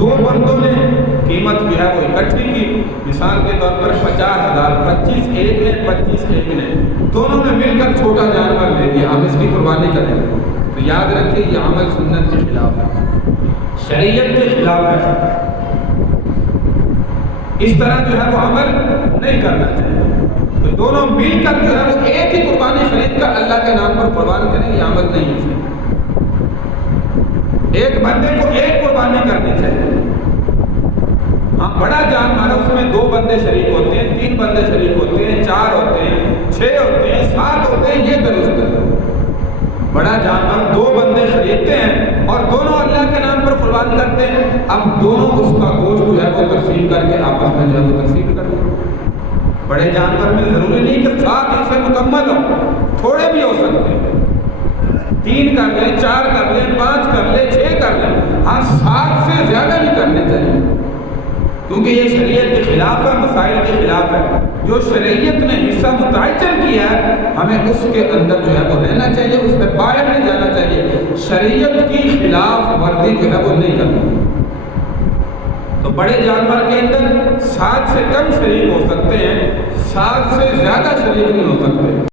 دو بندوں نے قیمت جو ہے وہ اکٹھی کی، مثال کے طور پر 50,000، 25 ایک نے 25 ایک نے، دونوں نے مل کر چھوٹا جانور لے لیا، ہم اس کی قربانی کریں گے، تو یاد رکھیے یہ عمل سنت کے خلاف ہے، شریعت کے خلاف ہے، اس طرح جو ہے وہ عمل نہیں کرنا چاہیے۔ تو دونوں مل کر جو ہے وہ ایک ہی قربانی خرید کر اللہ کے نام پر قربان کریں، یہ عمل نہیں ہے۔ ایک بندے کو ایک قربانی کرنی چاہیے۔ ہاں بڑا جانور ہے، اس میں 2 بندے شریک ہوتے ہیں، 3 بندے شریک ہوتے ہیں، 4 ہوتے ہیں، 6 ہوتے ہیں، 7 ہوتے ہیں، یہ درست ہے۔ بڑا جانور 2 بندے خریدتے ہیں اور دونوں اللہ کے نام پر قربان کرتے ہیں، اب دونوں اس کا گوشت جو ہے وہ تقسیم کر کے آپس میں جو ہے وہ تقسیم کر دیں۔ بڑے جانور میں ضروری نہیں کہ 7 حصے مکمل ہوں، تھوڑے بھی ہو سکتے ہیں، 3 کر لیں، 4 کر لیں، 5 کر لیں، 6 کر لیں، ہاں 7 سے زیادہ نہیں کرنے چاہیے، کیونکہ یہ شریعت کے خلاف ہے، مسائل کے خلاف ہے۔ جو شریعت نے حصہ متعین کیا ہے ہمیں اس کے اندر جو ہے وہ رہنا چاہیے، اس سے باہر نہیں جانا چاہیے، شریعت کی خلاف ورزی جو ہے وہ نہیں کرنا۔ تو بڑے جانور کے اندر 7 سے کم شریک ہو سکتے ہیں، 7 سے زیادہ شریک نہیں ہو سکتے۔